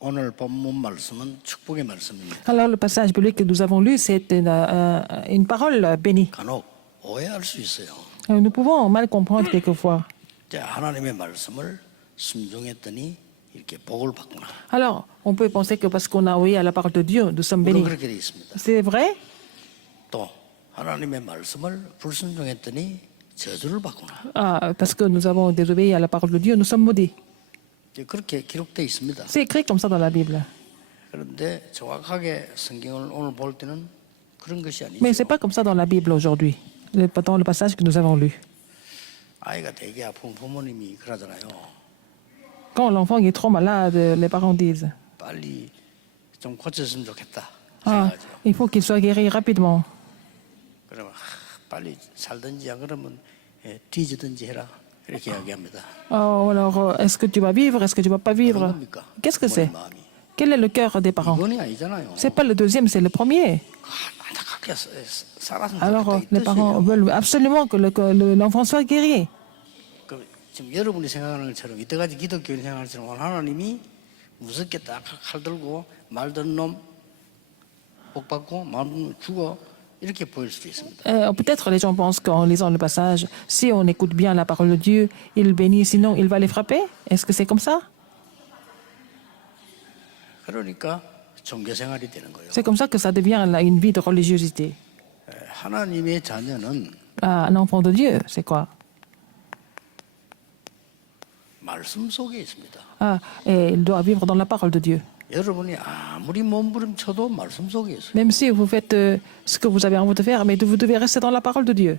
오늘 본문 말씀은 축복의 말씀입니다. Alors le passage biblique que nous avons lu, c'est une parole bénie. 간혹 오해할 수 있어요. Nous pouvons mal comprendre quelquefois. 이제 하나님의 말씀을 순종했더니 이렇게 복을 받구나. Alors, on peut penser que parce qu'on a ouï à la parole de Dieu, nous sommes 물론 bénis. 그렇게 되어 있습니다. C'est vrai? 또 하나님의 말씀을 불순종했더니 저주를 받구나. Parce que nous avons désobéi à la parole de Dieu, nous sommes maudits. 이제 그렇게 기록되어 있습니다. C'est écrit comme ça dans la Bible. 그런데 정확하게 성경을 오늘 볼 때는 그런 것이 아니죠. Mais ce n'est pas comme ça dans la Bible aujourd'hui, dans le passage que nous avons lu. 아이가 되게 아픈 부모님이 그러잖아요. Quand l'enfant est trop malade, les parents disent 빨리 좀 고쳤으면 좋겠다 ah, 생각하죠. il faut qu'il soit guéri rapidement. 그러면 빨리 살든지 안 그러면 뒤지든지 해라 이렇게 이야기합니다. Alors, est-ce que tu vas vivre? Est-ce que tu ne vas pas vivre? Qu'est-ce que c'est? 마음이. Quel est le cœur des parents? 이건이 아니잖아요. Ce n'est pas le deuxième, c'est le premier. 안타깝게 살았으면 Alors, 좋겠다 les 이 parents 뜻이에요. veulent absolument que l'enfant soit guéri. 그 지금 여러분이 생각하는 것처럼 이때까지 기독교인이 생각하는 것처럼 오늘 하나님이 무섭게 딱 칼 들고 말 듣는 놈 복 받고 말 죽어 이렇게 보일 수도 있습니다. Peut-être les gens pensent qu'en lisant le passage, si on écoute bien la parole de Dieu, il bénit, sinon il va les frapper. Est-ce que c'est comme ça? 그러니까 종교 생활이 되는 거예요. C'est comme ça que ça devient une vie de religiosité. 하나님의 자녀는 Un enfant de Dieu, c'est quoi? 말씀 속에 있습니다. Et il doit vivre dans la parole de Dieu. 여러분이 아무리 몸부림쳐도 말씀 속에 있어요. Même si vous faites ce que vous avez envie de faire, mais vous devez rester dans la parole de Dieu.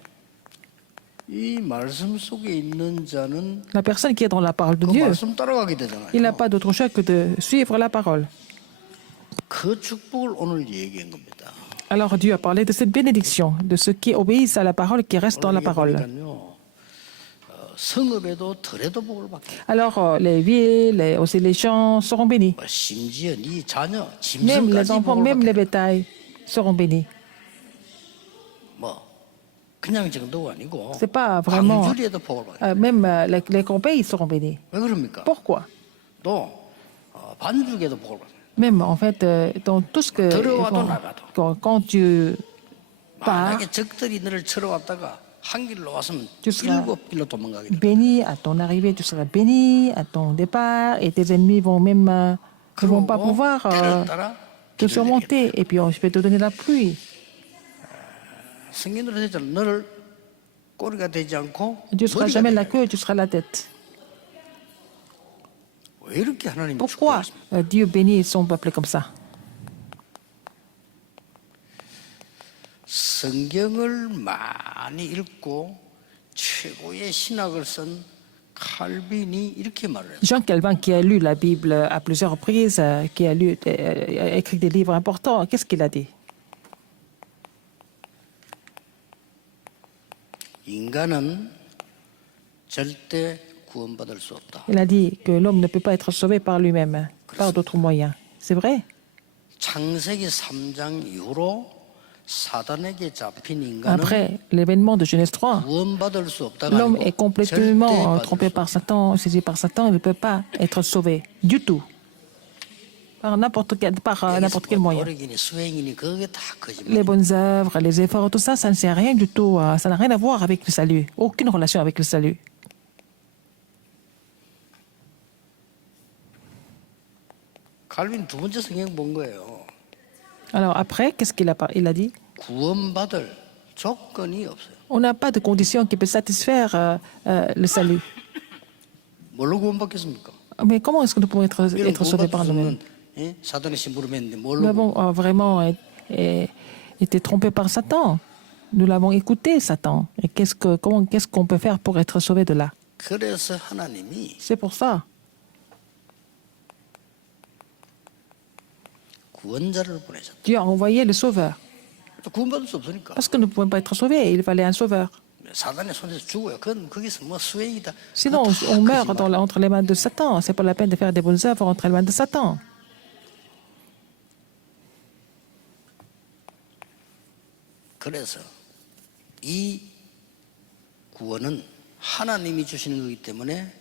이 말씀 속에 있는 자는 La personne qui est dans la parole de 그 Dieu, 말씀 따라가게 되잖아요. il n'a pas d'autre choix que de suivre la parole. 그 축복을 오늘 얘기한 겁니다. Alors Dieu a parlé de cette bénédiction, de ceux qui obéissent à la parole et qui restent dans la parole. 보니까요, 성읍에도 들에도 복을 받게. Alors les villes, aussi les champs seront bénis. 심지어 네 자녀 Même les 짐승까지 enfants, 복을 même les 받게. bétails seront bénis. 뭐 그냥 정도가 아니고 C'est pas vraiment. 광주리에도 복을 받게. Même les corbeilles seront bénis. 왜 그럽니까? Pourquoi? 또 반죽에도 복을 받게. Même en fait, dans tout ce que. 들어와도 나가도. Quand tu pars, 만약에 적들이 너를 쳐러 왔다가 한 길로 왔으면 Tu seras 7길로 도망가게 돼. béni à ton arrivée, tu seras béni à ton départ, et tes ennemis vont même ne vont pas pouvoir 때를 따라 te 비를 내리겠다. surmonter. Et puis je vais te donner la pluie. 성경으로 되잖아. 너를 꼬리가 되지 않고 Tu ne seras 머리가 jamais la 되게. queue, tu seras la tête. 왜 이렇게 하나님이 Pourquoi 축복하십니까? Dieu bénit son peuple comme ça? 성경을 많이 읽고 최고의 신학을 쓴 칼빈이 이렇게 말을 해요. Jean Calvin, qui a lu la Bible à plusieurs reprises, qui a écrit des livres importants, qu'est-ce qu'il a dit? 인간은 절대 구원받을 수 없다. Il a dit que l'homme ne peut pas être sauvé par lui-même, par d'autres moyens. C'est vrai? 창세기 3장 이후로 사단에게 잡힌 인간은 Après l'événement de Genèse 3, 구원받을 수 없다가 l'homme 아니고 est 절대 complètement 받을 trompé 수 par 없다. Satan, saisi par Satan, il ne peut pas être sauvé du tout. Par n'importe quel moyen. 노력이니 수행이니 그게 다 Les 거짓말. bonnes œuvres, les efforts, tout ça, ça ne sert à rien du tout. Ça n'a rien à voir avec le salut. Aucune relation avec le salut. 칼빈 두 번째 성경 본 거예요. Alors après, qu'est-ce il a dit? 구원받을 조건이 없어요. On n'a pas de condition qui peut satisfaire le salut. 뭘로 구원받겠습니까? Mais comment est-ce que nous pouvons être sauvés par nous-mêmes? 사단의 심부름했는데 Nous 뭘로 avons vraiment été trompés par Satan. Nous l'avons écouté, Satan. Et qu'est-ce qu'on peut faire pour être sauvé de là? 그래서 하나님이 C'est pour ça. 구원자를 보내셨다. Dieu a envoyé le sauveur. 구원받을 수 없으니까. Parce que nous ne pouvons pas être sauvés. Il fallait un sauveur. 사단의 손에서 죽어요. 그건 거기서 뭐 수행이다. Sinon, 그거 다 on meurt 거짓말. entre les mains de Satan. C'est pas la peine de faire des bonnes œuvres entre les mains de Satan. 그래서 이 구원은 하나님이 주시는 거기 때문에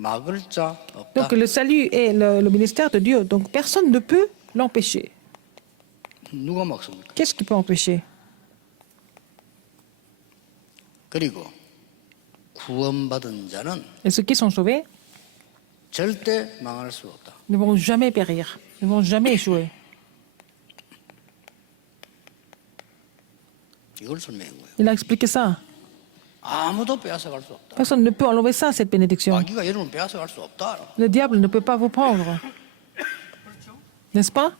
막을 자 없다. Donc le salut est le ministère de Dieu. Donc personne ne peut l'empêcher. 누가 막습니까? Qu'est-ce qui peut empêcher? 그리고 구원받은 자는 Et ceux qui sont sauvés 절대 망할 수 없다. ne vont jamais périr, ne vont jamais échouer. 이걸 설명한 거예요. Il a expliqué ça. 아무도 빼앗아갈 수 없다. Personne ne peut enlever ça, cette bénédiction. 마귀가 여러분 빼앗아갈 수 없다. Le diable ne peut pas vous prendre. N'est-ce pas?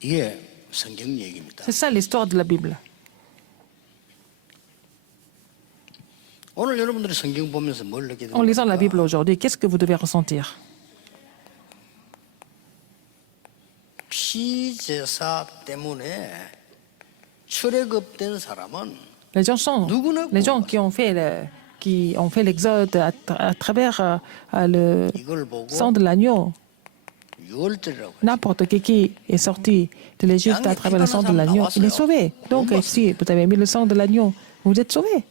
이게 성경 얘기입니다. C'est ça l'histoire de la Bible. 오늘 여러분들이 성경 보면서 뭘 느끼게 En lisant la 됩니까? Bible aujourd'hui, qu'est-ce que vous devez ressentir? 피제사 때문에 출애굽된 사람은 Les gens sont, 누구나 les gens qui ont fait l'exode à travers le 이걸 보고 sang de l'agneau. 유월절이라고 N'importe qui est sorti de l'Égypte à travers le sang de l'agneau, il est sauvé. Donc si vous avez mis le sang de l'agneau, vous êtes sauvé.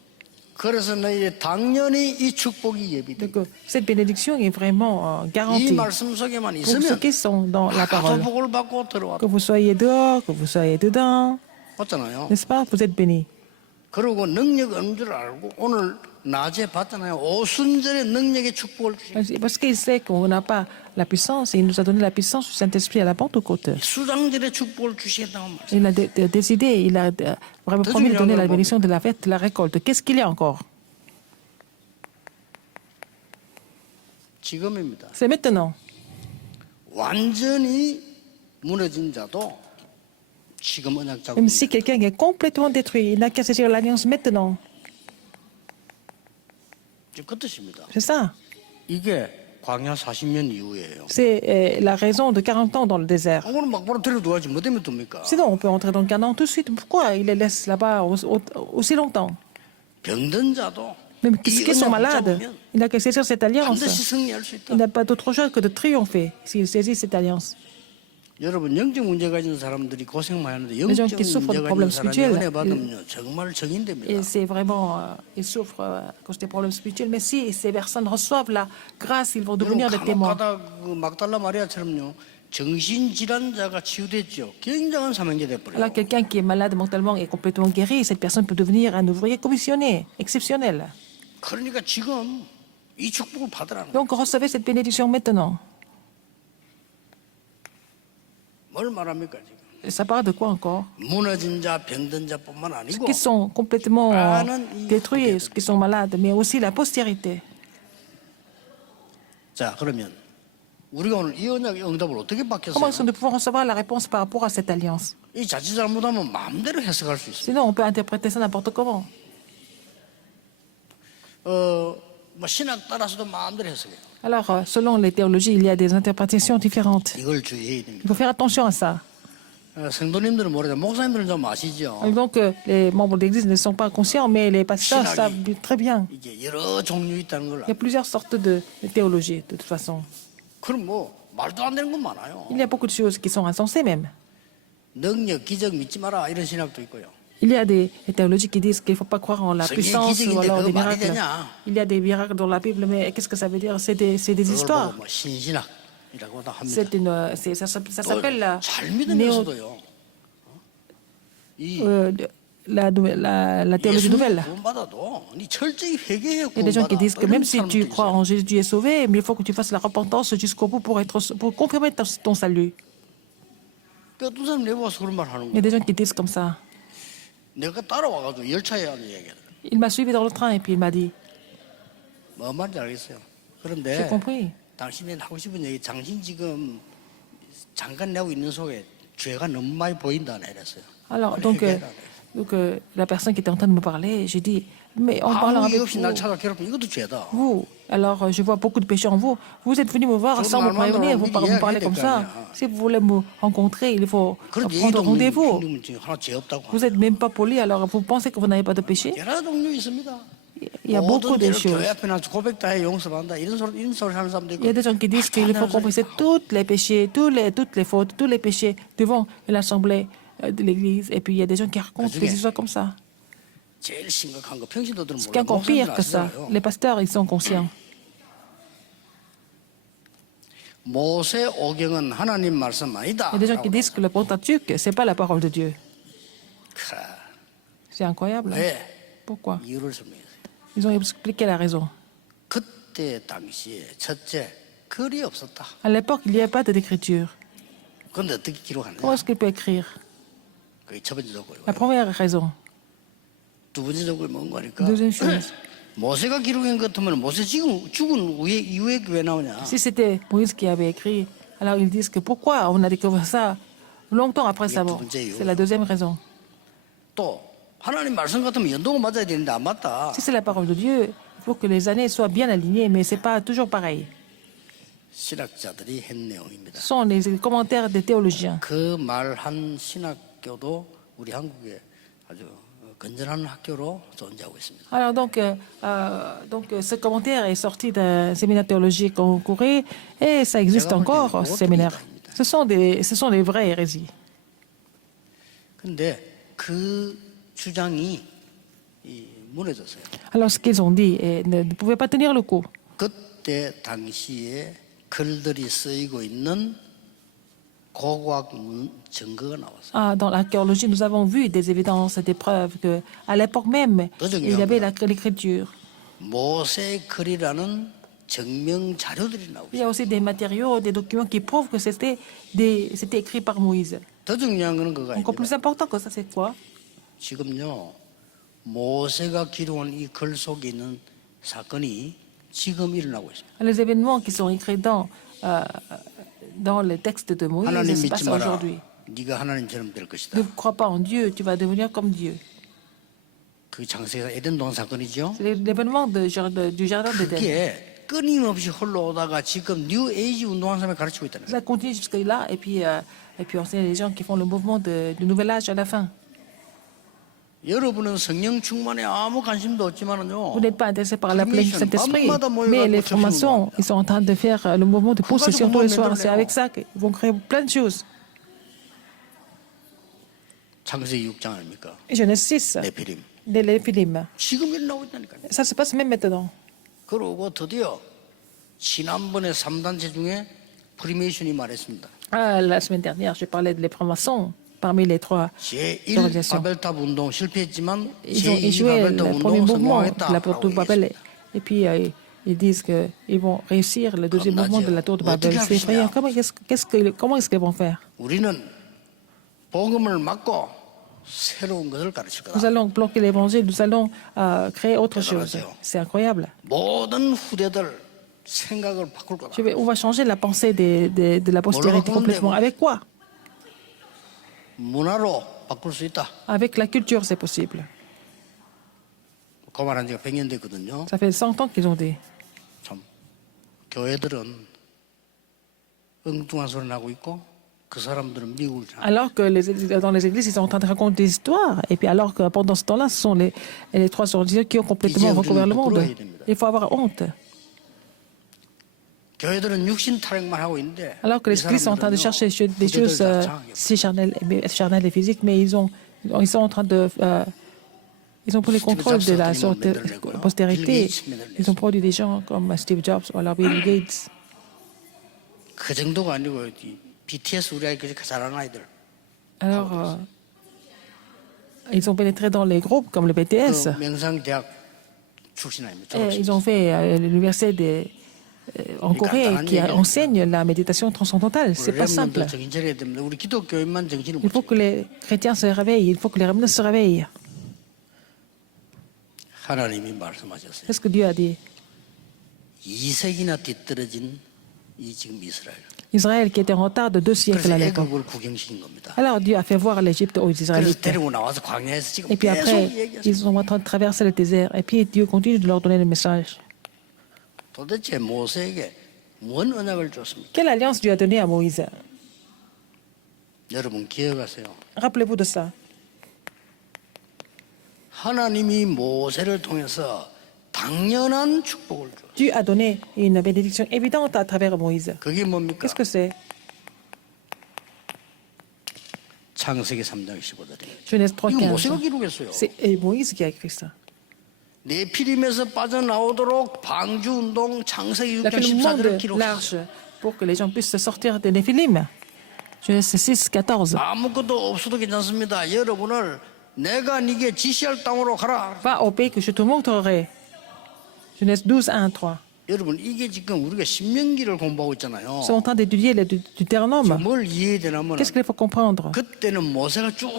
그래서 너희 당연히 이 축복이 예비돼. Donc cette bénédiction est vraiment 이 garantie 말씀 속에만 pour ceux 있으면 qui sont dans la 다소 parole. 복을 받고 들어왔다. Que vous soyez dehors, que vous soyez dedans, 맞잖아요. n'est-ce pas? Vous êtes bénis. 그리고 능력 없는 줄 알고 오늘 낮에 봤잖아요. 오순절의 능력의 축복을 주신 Parce qu'il sait qu'on n'a pas la puissance, et il nous a donné la puissance du Saint-Esprit à la Pentecôte. 수장절의 축복을 주시겠다고 말씀. Il a décidé, il a vraiment promis de donner la bénédiction de la fête, de la récolte. Qu'est-ce qu'il y a encore? 지금입니다. C'est maintenant. 완전히 무너진 자도 지금 언약 잡고 Même si quelqu'un est complètement détruit, il n'a qu'à saisir l'alliance maintenant. 지금 그 뜻입니다. C'est ça. 이게 광야 40년 이후예요. C'est la raison de 40 ans dans le désert. 오늘 막바로 데려두어야지 뭐 때문에 둡니까? Sinon, on peut entrer dans le Canaan tout de suite. Pourquoi il les laisse là-bas aussi longtemps? 병든 자도 Même 이 ceux qui sont 언약 malades, 붙잡으면 il n'a qu'à saisir cette alliance. 반드시 승리할 수 있다. Il n'a pas d'autre chose que de triompher s'il saisit cette alliance. 여러분 영적 문제 가진 사람들이 고생 많이 하는데 Les gens 영적 qui souffrent de 문제 problèmes 가진 사람이 spirituels, 은혜 받으면 정말 정인됩니다. Et c'est vraiment, ils souffrent à cause des problèmes spirituels. Mais si ces personnes reçoivent la grâce, ils vont devenir des témoins. 간혹가다 그 막달라 마리아처럼요 정신질환자가 치유됐죠. 굉장한 사명이 돼버려요. Alors quelqu'un qui est malade mentalement est complètement guéri, cette personne peut devenir un ouvrier commissionné, exceptionnel. 그러니까 지금 이 축복을 받으라는 거예요. Donc recevez cette bénédiction maintenant. 뭘 말합니까 지금? Et ça parle de quoi encore? 무너진 자, 병든 자뿐만 아니고 Qui sont complètement détruits, ceux qui sont malades, mais aussi la postérité. 자 그러면 우리가 오늘 이 언약의 응답을 어떻게 Comment 받겠어요? est-ce que nous pouvons recevoir la réponse par rapport à cette alliance? 이 자칫 잘못하면 마음대로 해석할 수 있어요. Sinon, on peut interpréter ça n'importe comment. 뭐 신학 따라서도 마음대로 해석해요. Alors, selon les théologies, il y a des interprétations différentes. 이걸 주의해야 Il 됩니다. faut faire attention à ça. 성도님들은 모르죠. 목사님들은 좀 아시죠. Et donc, les membres de l'Église ne sont pas conscients, mais les pasteurs savent très bien. 이게 여러 종류 있다는 걸 Il y a plusieurs sortes de théologie, de toute façon. 그럼 뭐 말도 안 되는 건 많아요. Il y a beaucoup de choses qui sont insensées même. 능력, 기적 믿지 마라 이런 신학도 있고요. Il y a des théologies qui disent qu'il ne faut pas croire en la C'est puissance qui dit ou alors que des 말이 miracles. 되냐? Il y a des miracles dans la Bible, mais qu'est-ce que ça veut dire? C'est des 그걸 histoires. 보고 뭐 신신학이라고 다 합니다. Ça s'appelle 잘 néo- 믿으면서도요. 이 la théologie nouvelle. 구원받아도 니 철저히 회개해 Il y a des gens qui disent que 구원받아. même si tu crois en Jésus, tu es sauvé, mais il faut que tu fasses la repentance jusqu'au bout pour confirmer ton salut. 그 어떤 사람 내보아서 그런 말 하는 Il y a 거야. des gens qui disent comme ça. 내가 따라와가지고 열차에 하는 얘기를. Il m'a suivi dans le train et puis il m'a dit, 뭐 말인지 알겠어요. j'ai 그런데 compris. 당신이 하고 싶은 얘기, 당신 지금 잠깐 내고 있는 속에 죄가 너무 많이 보인다 이랬어요. Alors, 빨리 donc, 회개해라 그래요. la personne qui était en train de me parler, j'ai dit, mais en parlant 아무 avec 이유 없이 날 vous, 찾아 괴롭히면 이것도 죄다. alors je vois beaucoup de péchés en vous. Vous êtes venu me voir sans me prévenir, vous parlez comme ça. Si vous voulez me rencontrer, il faut 그런 prendre 예의도 없는 rendez-vous. 형님은 지금 하나 죄 없다고. Vous n'êtes même pas poli, alors vous pensez que vous n'avez pas de péché? 여러 종류 있습니다. Il y a beaucoup de 모든 choses. 교회 앞에 나서 고백 다 해 용서받는다 이런 소리 하는 사람도 있고. Il y a des gens qui disent qu'il faut confesser tous les péchés, toutes les fautes, tous les péchés devant l'assemblée de l'Église. Et puis il y a des gens qui racontent des histoires comme ça. 제일 심각한 거 평신도들은 Ce qui est 몰라. encore pire 목사님들 que ça, 아시잖아요. les pasteurs, ils sont conscients. 모세 오경은 하나님 말씀 아니다. Il y a des gens qui disent que le Pentateuque, ce n'est pas la parole de Dieu. 그래. C'est incroyable. Hein? 왜? Pourquoi? 이유를 설명했어요. Ils ont expliqué la raison. 그때 당시에 첫째 글이 없었다. À l'époque, il n'y avait pas d'écriture. 그런데 어떻게 기록하느냐? Comment est-ce qu'il peut écrire? 그게 첫 번째 조건이고. La première raison. 두 번째 조건이 뭔가 하니까 Deuxième chose. 모세가 기록한 것 같으면 모세 지금 죽은 이후에 왜 나오냐? Si c'était Moïse qui avait écrit, alors ils disent que pourquoi on a découvert ça longtemps après sa mort. C'est la deuxième raison. 또 하나님 말씀 같으면 연도가 맞아야 되는데 안 맞다. Si c'est la parole de Dieu, il faut que les années soient bien alignées, mais ce n'est pas toujours pareil. 신학자들이 한 내용입니다. Ce sont les commentaires des théologiens. 그 말한 신학교도 우리 한국에 아주 건전한 학교로 존재하고 있습니다. Alors ce commentaire est sorti d'un séminaire théologique en Corée et ça existe encore, ce séminaire. Ce sont des vraies hérésies. 근데 그 주장이 무너졌어요. Alors ce qu'ils ont dit ne pouvait pas tenir le coup. 그때 당시에 글들이 쓰이고 있는 고고학 증거가 나왔어요. Dans l'archéologie, nous avons vu des évidences et des preuves qu'à l'époque même, il y avait l'écriture. 모세의 글이라는 증명 자료들이 나오고 Il y a aussi des matériaux, des documents qui prouvent que c'était écrit par Moïse. 더 중요한 거는 그거 Encore plus 아닙니다. important que ça, c'est quoi? 지금요 모세가 기록한 이 글 속에 있는 사건이 지금 일어나고 있습니다. Les événements qui sont écrits dans les textes de Moïse 하나님 se 믿지 passent 마라. aujourd'hui. 네가 하나님처럼 될 것이다. Ne crois pas en Dieu, tu vas devenir comme Dieu. 그 장세가 에덴 동산 사건이죠. C'est l'événement du jardin d'Éden. 그게 끊임없이 흘러오다가 지금 뉴 에이지 운동하는 사람이 가르치고 있다는 거예요. Ça continue jusque-là et puis on sait les gens qui font le mouvement du nouvel âge à la fin. 여러분은 성령 충만에 아무 관심도 없지만은요. Vous n'êtes pas intéressé par la pleine du Saint-Esprit, 밤마다 mais les 모여가지고 francs-maçons, 접수를 ils sont en train de faire le mouvement de possession tous les soirs. C'est avec ça qu'ils vont créer plein de choses. 창세기 6장 아닙니까? Et Genèse 6, 네피림. des Néphilim. 지금 일어나고 있다니까요. Ça se passe même maintenant. 그러고 드디어 지난번에 3단체 중에 프리메이션이 말했습니다. La semaine dernière, je parlais de les francs-maçons. Parmi les trois 제1 organisations, 바벨탑 운동 실패했지만 ils ont 제2 échoué 바벨탑 le premier 운동 mouvement de 성공했다. la tour de Babel. Et puis, ils disent qu'ils vont réussir le deuxième mouvement de la tour de Babel. C'est effrayant. Comment est-ce qu'ils vont faire? 우리는 복음을 막고 새로운 것을 가르칠 Nous 거다. allons bloquer l'évangile, nous allons créer autre chose. C'est incroyable. 모든 후대들 생각을 바꿀 거다. On va changer la pensée de la postérité complètement. Avec quoi? 문화로 바꿀 수 있다. Avec la culture, c'est possible. 그 말한 지가 100년 됐거든요. Ça fait 100 ans qu'ils ont dit. 참 교회들은 엉뚱한 소리 나고 있고 그 사람들은 미국을 잘. Alors que dans les églises, ils sont en train de raconter des histoires. Et puis alors que pendant ce temps-là, ce sont les trois sorciers qui ont complètement recouvert le monde. Il faut avoir honte. 교회들은 육신 타령만 하고 있는데 Alors que les églises sont en train de chercher des choses si charnelles et physiques, mais ils sont en train de... ils ont pris le contrôle de la sorte postérité. Ils ont produit des gens comme Steve Jobs ou alors Bill Gates. 그 정도가 아니고 BTS 우리 아이 그렇게 잘하는 아이들. Alors, ils ont pénétré dans les groupes comme le BTS. 그 명상대학 출신 아닙니까? Et ils ont fait l'université en Corée qui enseigne la méditation transcendantale. C'est pas simple. 정신 차려야 됩니다. 우리 기독교인만 정신을 Il 못 faut que les chrétiens se réveillent. Il faut que les remnants se réveillent. 하나님이 말씀하셨어요. C'est ce que Dieu a dit. 2세기나 뒤떨어진 이 지금 이스라엘. Israël qui était en retard de 2 siècles à 그래서 l'époque. 애굽을 구경시킨 겁니다. Alors Dieu a fait voir l'Égypte aux 그래서 Israélites. 데리고 나와서 광야에서 지금 Et puis 계속 après, 얘기하세요. ils sont en train de traverser le désert. Et puis Dieu continue de leur donner le message. 도대체 모세에게 뭔 언약을 줬습니까? Quelle alliance Dieu a donnée à Moïse? 여러분 기억하세요. Rappelez-vous de ça. 하나님이 모세를 통해서 당연한 축복을 줘. Dieu a donné une bénédiction évidente à travers Moïse. 그게 뭡니까? Qu'est-ce que c'est? 창세기 3장 15절이에요. Genèse 3, 이거 모세가 15. 기록했어요. C'est Moïse qui a écrit ça. 네피림에서 빠져나오도록 방주운동 창세기 Il a 6장 fait le mouvement 14절을 de 기록했어요. l'arche pour que les gens puissent sortir des Néphilim. Genèse 6, 14. 아무것도 없어도 괜찮습니다. 여러분을 내가 네게 지시할 땅으로 가라. Va au pays que je te montrerai. Genèse 12, 1, 3. 여러분 이게 지금 우리가 신명기를 공부하고 있잖아요. Nous sommes en train d'étudier le Deutéronome. 뭘 이해해야 되냐면 Qu'est-ce qu'il faut comprendre? 그때는 모세가 쭉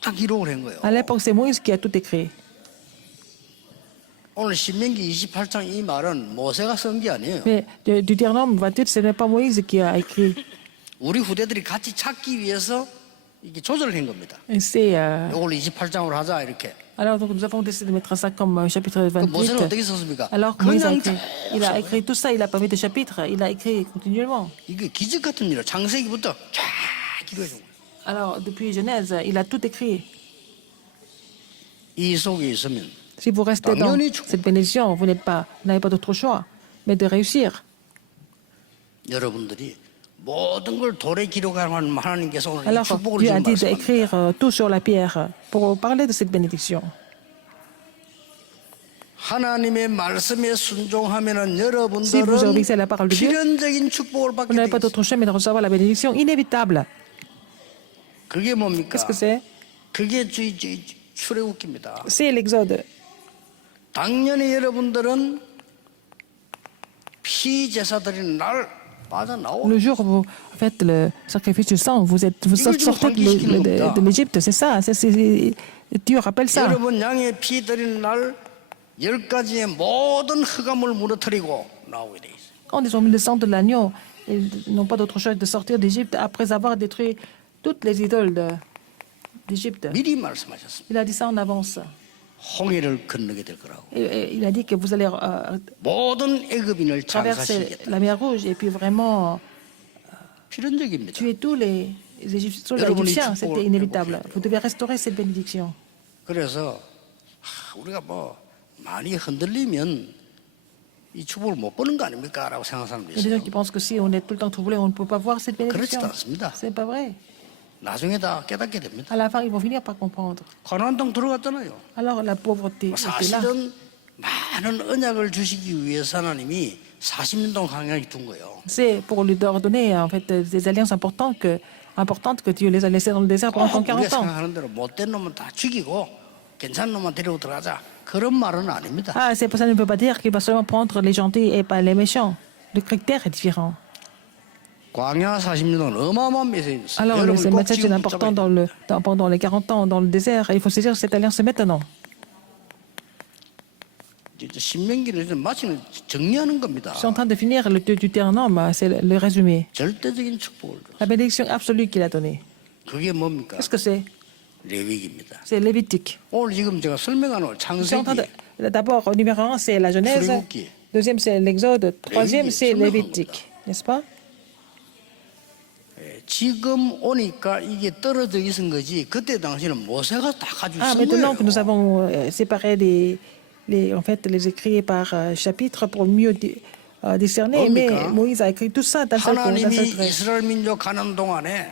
다 기록을 한 거예요. À l'époque, c'est Moïse qui a tout écrit. 오늘 신명기 28장 이 말은 모세가 쓴 게 아니에요. Mais Deutéronome 28, ce n'est pas Moïse qui a écrit. 우리 후대들이 같이 찾기 위해서 이게 조절을 한 겁니다. C'est, 이걸 28장으로 하자 이렇게. alors, donc, nous avons décidé de mettre ça comme chapitre 그 모세는 28. 어떻게 썼습니까? Alors, Moïse a 그냥 écrit, il a écrit tout ça, il n'a pas mis de chapitre, il a écrit continuellement. 이게 기적 같은 일이에요. 창세기부터 쫙 기록해 준 거예요. Alors, depuis Genèse, il a tout écrit. 이 속에 있으면 Si vous restez dans cette bénédiction, vous n'avez pas d'autre choix, mais de réussir. 여러분들이 모든 걸 돌에 기록하는 하나님께서 오늘 이 Alors, 축복을 Dieu a 지금 dit 말씀합니다. d'écrire tout sur la pierre pour parler de cette bénédiction. 하나님의 말씀에 순종하면은 Si vous 여러분들은 obéissez à la parole de Dieu, 필연적인 축복을 vous 받게 n'avez 돼 pas 있어요. d'autre choix mais de recevoir la bénédiction inévitable. 그게 뭡니까? Qu'est-ce que c'est? 그게 출애굽기입니다. C'est l'Exode. 당연히 여러분들은 피제사들이 날 빠져나오. Le jour où vous faites le sacrifice du sang, vous sortez de l'Égypte. C'est ça. Dieu rappelle ça. 여러분 양의 피 드리는 날 10가지의 모든 흑암을 무너뜨리고 나오게 돼 있어요. Quand ils ont mis le sang de l'agneau, ils n'ont pas d'autre choix que de sortir d'Égypte après avoir détruit toutes les idoles d'Égypte. 미리 말씀하셨습니다. Il a dit ça en avance. 홍해를 건너게 될 거라고. Et il a dit que vous allez 모든 애굽인을 traverser 장사시키겠다. la mer Rouge et puis vraiment 필연적입니다. tuer tous les soldats égyptiens. C'était inévitable. Vous devez restaurer cette bénédiction. 그래서 우리가 뭐 많이 흔들리면 이 축복을 못 보는 거 아닙니까?라고 생각하는 사람도 Il y a des gens 있어요. qui pensent que si on est tout le temps troublé, on ne peut pas voir cette bénédiction. 그렇지도 않습니다. C'est pas vrai. 나중에 다 깨닫게 됩니다. À la fin, ils vont finir par comprendre. 가나안 땅 들어갔잖아요. Alors la pauvreté était là. 사실은 많은 언약을 주시기 위해서 하나님이 40년 동안 강약이 둔 거예요. C'est pour lui ordonner en fait des alliances importantes que Dieu les a laissées dans le désert pendant 꼭 우리가 40 ans. 생각하는 대로 못된 놈은 다 죽이고 괜찮은 놈만 데리고 들어가자. 그런 말은 아닙니다. Ah, c'est pour ça qu'il ne peut pas dire qu'il va seulement prendre les gentils et pas les méchants. Le critère est différent. 광야 40년 동안 어마어마한 메시지 있어요. Alors, 여러분이 ce 꼭 message est 지금 important 붙잡아야 pendant les 40 ans dans le désert. Il faut saisir cette alliance maintenant. 돼요. 신명기를 좀 마치는 정리하는 겁니다. Je suis en train de finir le Deutéronome, c'est le résumé. 절대적인 축복을 줘. La bénédiction absolue qu'il a donnée. 그게 뭡니까? Qu'est-ce que c'est? 레위기입니다. C'est lévitique. 오늘 지금 제가 설명하는 Je suis en train 창세기, d'abord, au numéro 1, c'est la Genèse. 출애굽기. Deuxième, c'est l'Exode. Troisième, Lévitique, c'est 설명한 Lévitique. N'est-ce pas? 지금 오니까 이게 떨어져 있은 거지 그때 당시에는 모세가 다 가지고 Ah, 쓴 maintenant 거예요. que nous avons séparé en fait, les écrits par chapitre pour mieux discerner, mais 뭡니까? Moïse a écrit tout ça d'un seul coup, d'un 하나님이 seul trait. 이스라엘 민족 가는 동안에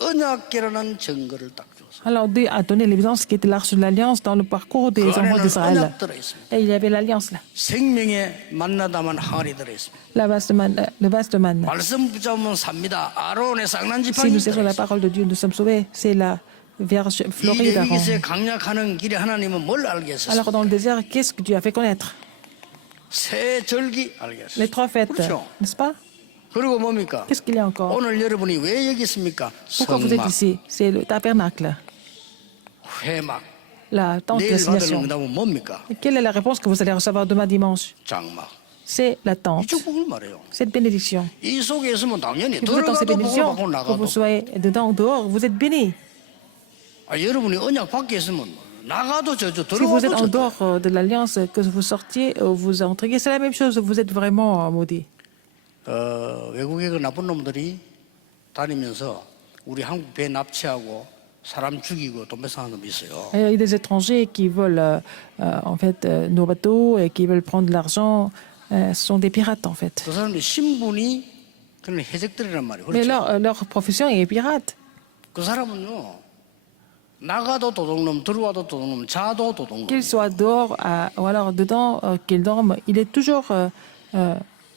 언약궤라는 증거를 딱 줬어요. Alors Dieu a donné l'évidence qui était l'arche de l'alliance dans le parcours des 그 enfants 안에는 d'Israël. 언약 들어있습니다. Et il y avait l'alliance là, 생명의 만나다만 항아리 들어있습니다. le vaste manne. 말씀 붙잡으면 삽니다. 아론의 쌍난 Si 지팡이 nous saisons la 들어있습니다. parole de Dieu, nous sommes sauvés. C'est la Vierge 이 fleurie d'Aaron. 레위기서에 강약하는 길에 하나님은 뭘 알게 했었어요? Alors dans le désert, qu'est-ce que Dieu a fait connaître? 새 절기 알게 했어요. Les trois fêtes, 그렇죠. n'est-ce pas? 그리고 뭡니까? Qu'est-ce qu'il y a encore? 오늘 여러분이 왜 여기 있습니까? Pourquoi vous êtes 성막, ici? C'est le tabernacle, 회막. la tente 내일 받을 d'assignation. 응답은 뭡니까? Et quelle est la réponse que vous allez recevoir demain dimanche? 장막. C'est la 이 tente, 축복을 말해요. cette bénédiction. 이 속에 있으면 당연히 Si vous êtes dans cette 들어가도 복을 bénédiction, 받고 que 나가도. vous soyez dedans ou dehors, vous êtes bénis. 여러분이 언약 밖에 있으면 나가도 저저 Si vous êtes 들어가도 en 저. dehors de l'alliance, que vous sortiez ou vous entriez, c'est la même chose. Vous êtes vraiment maudits. 외국에 그 나쁜 놈들이 다니면서 우리 한국 배 납치하고 사람 죽이고 돈 뺏어가는 놈이 있어요. Il y a des étrangers qui volent en fait nos bateaux et qui veulent prendre l'argent. Ce sont des pirates en fait. 그 사람들이 신분이 그런 해적들이란 말이에요. Mais 그렇죠? leur profession est pirate. 그 사람은요 나가도 도둑놈, 들어와도 도둑놈, 자도 도둑놈. Qu'il soit dehors ou alors dedans, qu'il dorme, il est toujours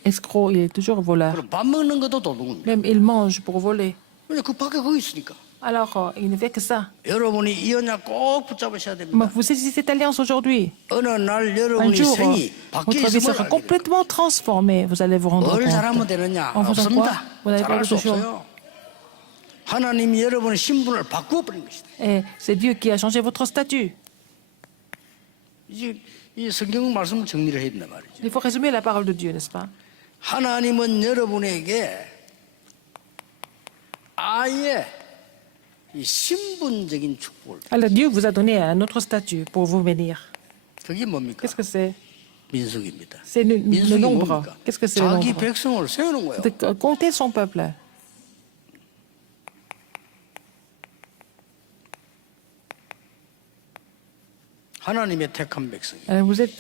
escroc, il est toujours voleur. 그리고 밥 먹는 것도 도둑입니다. Même il mange pour voler. 왜냐 그 밖에 거기 있으니까. Alors, il ne fait que ça. 여러분이 이 언약 꼭 붙잡으셔야 Mais 됩니다. vous saisissez cette alliance aujourd'hui. 어느 날 Un 여러분이 jour, 생이 바뀌어 votre vie 있음을 sera 알게 됩니다. complètement transformée. Vous allez vous rendre 뭘 잘하면 compte. 되느냐? En faisant quoi? 없습니다. Vous n'avez pas 잘할 수 d'autre chose. 없어요. 하나님이 여러분의 신분을 바꾸어 버린 것이다. Et c'est Dieu qui a changé votre statut. 이제 이 성경 말씀을 정리를 해야 된단 말이죠. Il faut résumer la parole de Dieu, n'est-ce pas? 하나님은 여러분에게 아예 이 신분적인 축복을. Alors Dieu vous a donné un autre statut pour vous bénir. 그게 뭡니까? Qu'est-ce que c'est? 민숙입니다. C'est le 민숙이 nombre. 뭡니까? Qu'est-ce que c'est le 자기 nombre? 백성을 세우는 거예요. De compter son peuple. 하나님의 택한 백성이. Alors, vous êtes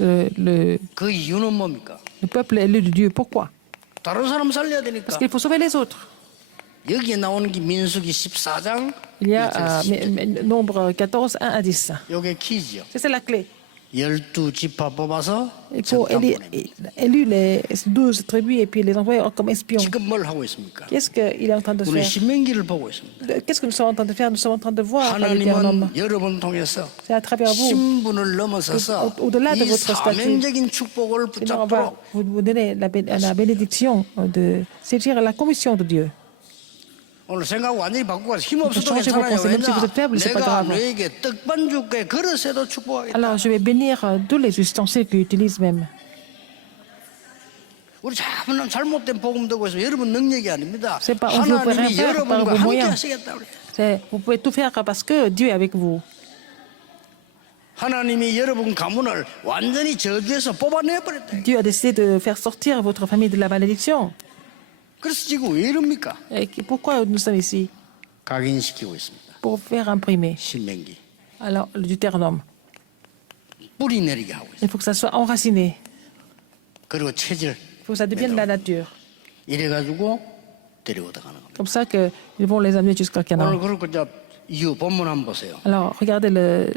그 이유는 뭡니까? le peuple élu de Dieu. Pourquoi? 다른 사람 살려야 되니까. Parce qu'il faut sauver les autres. 여기에 나오는 게 민수기 14장 Il y a nombre 14, 1 à 10. 요게 키지요. C'est ça la clé. 12지파 뽑아서 Il faut 전담 보냅니다. élu les 12 tribus et puis les envoyer comme espions. 지금 뭘 하고 있습니까? Qu'est-ce qu'il est en train de 우리 faire? 신명기를 보고 있습니다. Qu'est-ce que nous sommes en train de faire? Nous sommes en train de voir Deutéronome. 하나님은 여러분 통해서 C'est à travers vous. 신분을 넘어서서 Au-delà de 이 votre statut. 사명적인 축복을 Sinon, on va 붙잡도록 vous donner la bénédiction de saisir la commission de Dieu. 오늘 생각 완전히 바꾸고 가서 힘없어도 changer vos 괜찮아요. pensées, même si vous êtes faible, c'est pas 내가 grave. 너에게 떡반죽에 그릇에도 축복하겠다. Alors, je vais bénir tous les ustensiles qu'ils utilisent même. 우리 자꾸만 잘못된 복음 듣고 있으면 여러분 능력이 아닙니다. C'est pas- on ne peut rien 하나님이 faire par 여러분과 vos 함께 moyens. 하시겠다 그랬다. Vous pouvez tout faire parce que Dieu est avec vous. 하나님이 여러분 가문을 완전히 저주에서 뽑아내버렸다. Dieu a décidé de faire sortir votre famille de la malédiction. 그래서 지금 왜 이럽니까? Et pourquoi nous sommes ici? 각인시키고 있습니다. Pour faire imprimer. 신명기. Alors, le Deutéronome. 뿌리 내리게 하고 있어요. Il faut que ça soit enraciné. 그리고 체질. Il faut que ça devienne la nature. 이래가지고 데리고 들어가는 겁니다. Comme ça qu'ils vont les amener jusqu'à 오늘 Canaan. 그렇고 이제 이유 본문 한번 보세요. Alors, regardez le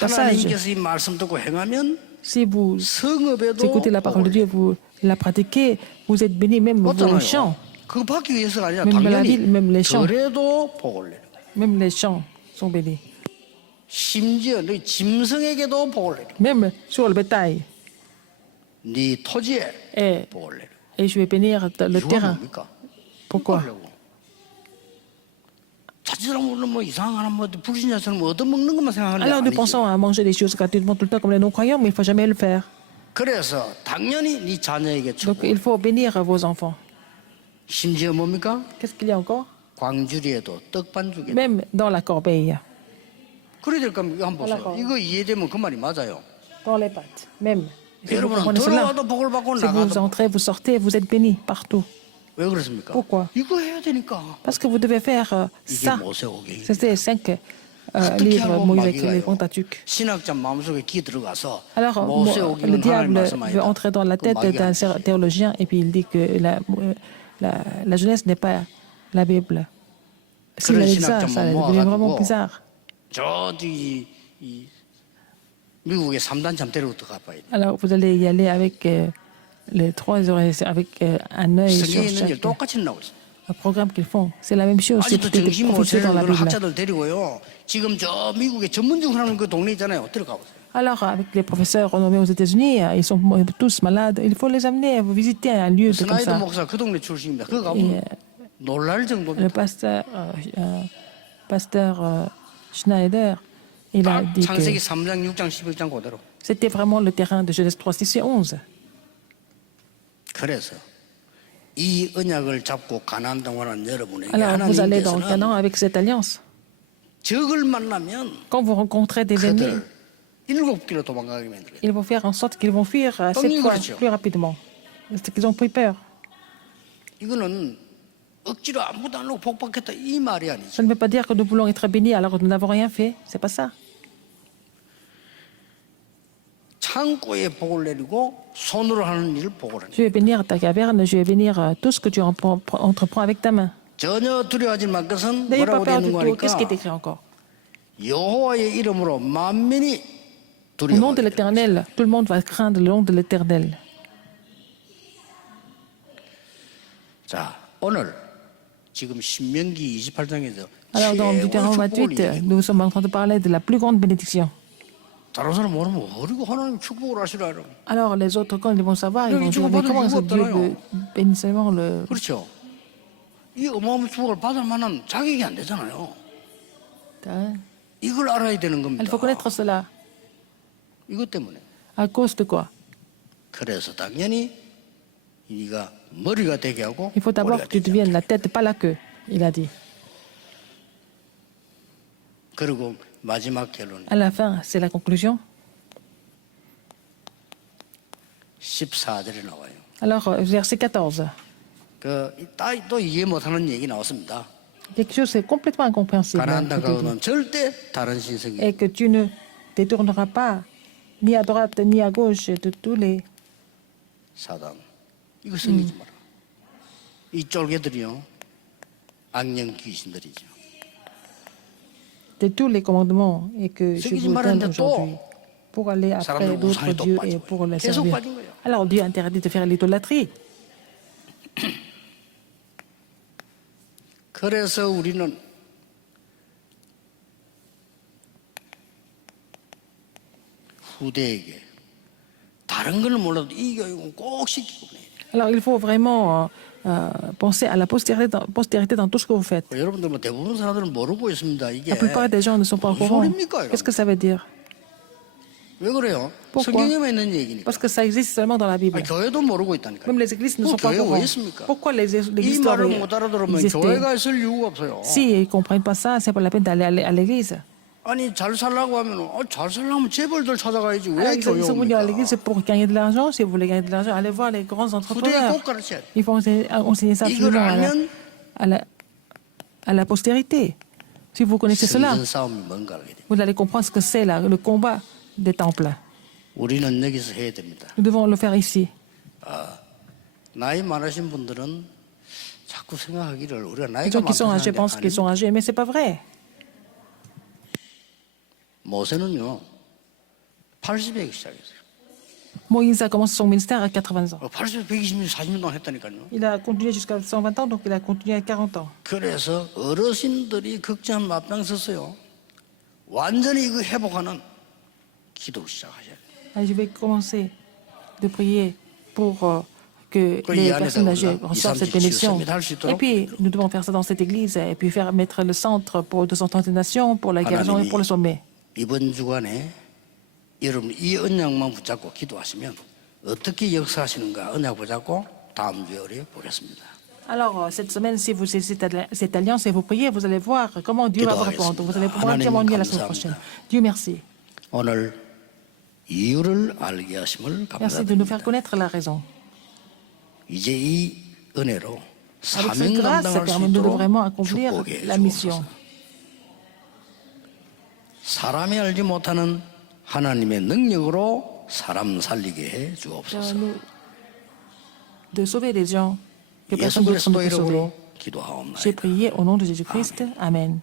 passage. 하나님께서 이 말씀 듣고 행하면 Si vous 성읍에도 écoutez la parole de Dieu, vous la pratiquez, vous êtes bénis même vos 어쩌나요? champs. 그 받기 위해서가 아니라 Même la 당연히 ville, même les champs. 그래도 복을 내려. Même les champs sont bénis. 심지어 너희 짐승에게도 복을 내려. Même sur le bétail. 네 토지에 Et, 복을 내려. et je vais bénir le 이유가 terrain. 뭡니까? Pourquoi? 자칫하면 뭐 이상한 뭐 불신자처럼 얻어먹는 것만 생각하는 게 Alors nous 아니지. pensons à manger des choses gratuitement tout le temps comme les non-croyants, mais il ne faut jamais le faire. 그래서 당연히 네 자녀에게 Donc 주고 il faut bénir vos enfants. 심지어 뭡니까? Qu'est-ce qu'il y a encore? 광주리에도 떡반죽에 Même dans la corbeille, 그래야 될 겁니다. 이거 한번 보세요. 올라가. 이거 이해되면 그 말이 맞아요. dans les pâtes, même. Si vous 여러분은 comprenez cela, 들어와도 복을 받고 si vous 나가도 entrez, vous sortez, vous êtes bénis partout. 왜 그렇습니까? Pourquoi? 이거 해야 되니까. Parce que vous devez faire 이게 ça. 모세오경이. C'est ces 5 어떻게 livres 하고 Moïse écrit les 마귀가요? Pentateuque. 신학자 마음속에 기 들어가서 Alors, le 모세오경은 하나님 diable 말씀 veut 아니다. entrer dans la 그거 tête 마귀가 d'un 아니죠. théologien et puis il dit que la jeunesse n'est pas la Bible. S'il 그런 a dit ça, 신학자 ça devient vraiment 모아가지고 bizarre. 저기 이 미국의 3단참 데리고 들어가 봐야 돼. Alors, vous allez y aller avec les 3 oreilles, avec un œil sur 성경에 있는 일 chaque 똑같이 나오고 있어. programme qu'ils font. C'est la même chose, c'est 아직도 tout est 정신 못 prophétisé dans la 차리는 그런 Bible. 학자들 데리고요. 지금 저 미국의 전문직 하는 그 동네 있잖아요. 들어가 보세요. Alors, avec les professeurs renommés aux États-Unis, ils sont tous malades. Il faut les amener, vous visiter un lieu comme 스나이더 ça. 목사 그 동네 출신입니다. 그거 Et, 가면 놀랄 le 정도입니다. pasteur Schneider, il a 딱 dit 창세기 que 3장, 6장, 11장 그대로. c'était vraiment le terrain de Genèse 3, 6 et 11. 그래서 이 언약을 잡고 가나안 동안은 여러분에게 Alors, vous allez dans le 하나님께서는 Canaan avec cette alliance. 적을 만나면 Quand vous rencontrez des ennemis, 그들 7길로 도망가게 만들어요. ils vont faire en sorte qu'ils vont fuir 7 Oui, fois 그렇죠. plus rapidement. C'est qu'ils ont pris peur. 이거는 억지로 아무도 안 하고 복받겠다 이 말이 아니죠. Ça ne veut pas dire que nous voulons être bénis alors que nous n'avons rien fait. C'est pas ça. 창고에 복을 내리고 손으로 하는 일을 복을 하는. Je vais bénir ta caverne, je vais bénir tout ce que tu entreprends avec ta main. 전혀 두려워하지 말 것은 N'ayez pas 뭐라고 peur 되어 du 있는 tout. Qu'est-ce qui est 거니까 écrit encore? 여호와의 이름으로 만민이 Au nom de 두려워. l'Éternel, tout le monde va craindre le nom de l'Éternel. 자, 오늘 지금 신명기 28장에서 Alors dans Deutéronome 28, nous sommes en train de parler de la plus grande bénédiction. 다른 사람 모르면 어리고 하나님 축복을 하시라 이러면. Alors les autres, quand ils vont savoir, ils vont dire, mais comment est-ce que Dieu bénit seulement le... 그렇죠. 이 어마어마한 축복을 받을 만한 자격이 안 되잖아요. 이걸 알아야 되는 겁니다. Il faut connaître cela. 이것 때문에. À cause de quoi? 그래서 당연히 네가 머리가 되게 하고 Il faut d'abord que tu deviennes la tête, pas la queue, il a dit. 그리고 마지막 결론 À la fin, c'est la conclusion. 14절에 나와요. Alors, verset 14. 또 이해 못하는 얘기 나왔습니다. Quelque chose c'est complètement incompréhensible. 가나안 땅 가고는 절대 다른 신석이 Et que tu ne détourneras pas ni à droite ni à gauche de tous les... 사단 이거 숨기지 마라. 이 쫄개들이요 악령 귀신들이죠. de tous les commandements et que je 숨기지 vous donne 말았는데 aujourd'hui 또 pour aller après 사람들 d'autres 우상에 또 dieux et 빠지고요. pour les 계속 servir. 빠진 거예요. Alors Dieu interdit de faire l'idolâtrie. 그래서 우리는 후대에게 다른 걸 몰라도 이 교육은 꼭 시키고 보내야 돼요. Alors il faut vraiment penser à la postérité dans tout ce que vous faites. 여러분들 뭐 대부분 사람들은 모르고 있습니다. 이게 La plupart des gens ne sont pas au 무슨 courant. 소리입니까, Qu'est-ce que ça veut dire? 왜 그래요? Pourquoi? 성경에만 있는 얘기니까. Parce que ça existe seulement dans la Bible. 아니, 교회도 모르고 있다니까요. Même les églises ne sont pas au 교회가 왜 courant. 있습니까? Pourquoi 이 l'église 말을 doit 못 알아들으면 exister? 교회가 있을 이유가 없어요. Si ils ne comprennent pas ça, c'est pas la peine d'aller à l'église. 아니 잘 살라고 하면 잘 살려면 재벌들 찾아가야지 Alors, 왜 교회 ils sont venus à 옵니까? l'église pour gagner de l'argent. Si vous voulez gagner de l'argent, allez voir les grands 후대에 entrepreneurs. 꼭 가르쳐야 돼. Il faut enseigner ça 이걸 absolument 알면 à la postérité. Si vous connaissez cela, 성전 싸움이 뭔가 알게 돼. vous allez comprendre ce que c'est là, le combat des temples. 우리는 여기서 해야 됩니다. Nous devons le faire ici. 나이 많으신 분들은 자꾸 생각하기를 우리가 Les 나이가 gens qui sont âgés 많다는 pensent qu'ils sont âgés, mais c'est pas vrai. 모세는요 80에 시작했어요. Moïse a commencé son ministère à 80 ans. 80, 120년, 40년 동안 했다니까요. Il a continué jusqu'à 120 ans, donc il a continué à 40 ans. 그래서 어르신들이 극장 앞장섰어요. 완전히 이거 회복하는 기도를 시작하셔야 돼요. Allez, je vais commencer de prier pour que Que les y a personnes des âgées gens, reçoivent ils cette sont bénédiction. des Et puis, nous devons faire ça dans cette église et puis mettre le centre pour de santé des nations, pour la guérison et pour le sommet. 이번 주간에 여러분 이 언약만 붙잡고 기도하시면 어떻게 역사하시는가 언약 붙잡고 다음 주에 우리 보겠습니다. Alors, cette semaine, si vous saisissez cette alliance et vous priez, vous allez voir comment Dieu va vous répondre. Vous allez pouvoir témoigner la semaine prochaine. Dieu merci. 오늘 이유를 알게 하심을 Merci de nous faire 감사드립니다. connaître la raison. 이제 이 은혜로 Avec 사명 cette grâce, ça 감당할 수 permet de 있도록 vraiment accomplir 축복해 la mission. 주옵소서. 사람이 알지 못하는 하나님의 능력으로 사람 살리게 해 주옵소서. De sauver les gens que 예수 personne d'autre ne 그리스도 peut sauver. 이름으로 J'ai 기도하옵나이다. prié au nom de Jésus-Christ. Amen.